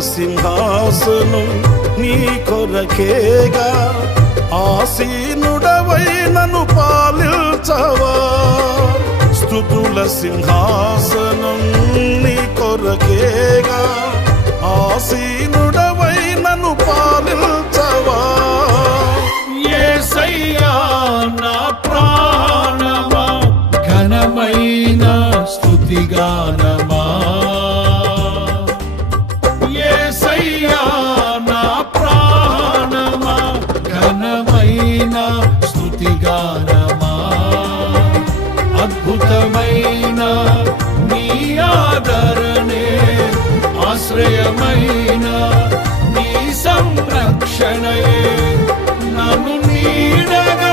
సింహాసనం నీ కొరకేగా, ఆసీనుడవై నన్ను పాలించవా. స్తుతుల సింహాసనం నీ కొరకేగా, ఆసీనుడవై నన్ను పాలించవా. యేసయ్యా నా ప్రాణమా, ఘనమైన స్తుతిగానమా. యేసయ్యా నా ప్రాణమా, ఘనమైన స్తుతిగానమా. అద్భుతమైన నీ ఆదరణే, ఆశ్రయమైన నీ సంరక్షణయే నన్ను నీడగా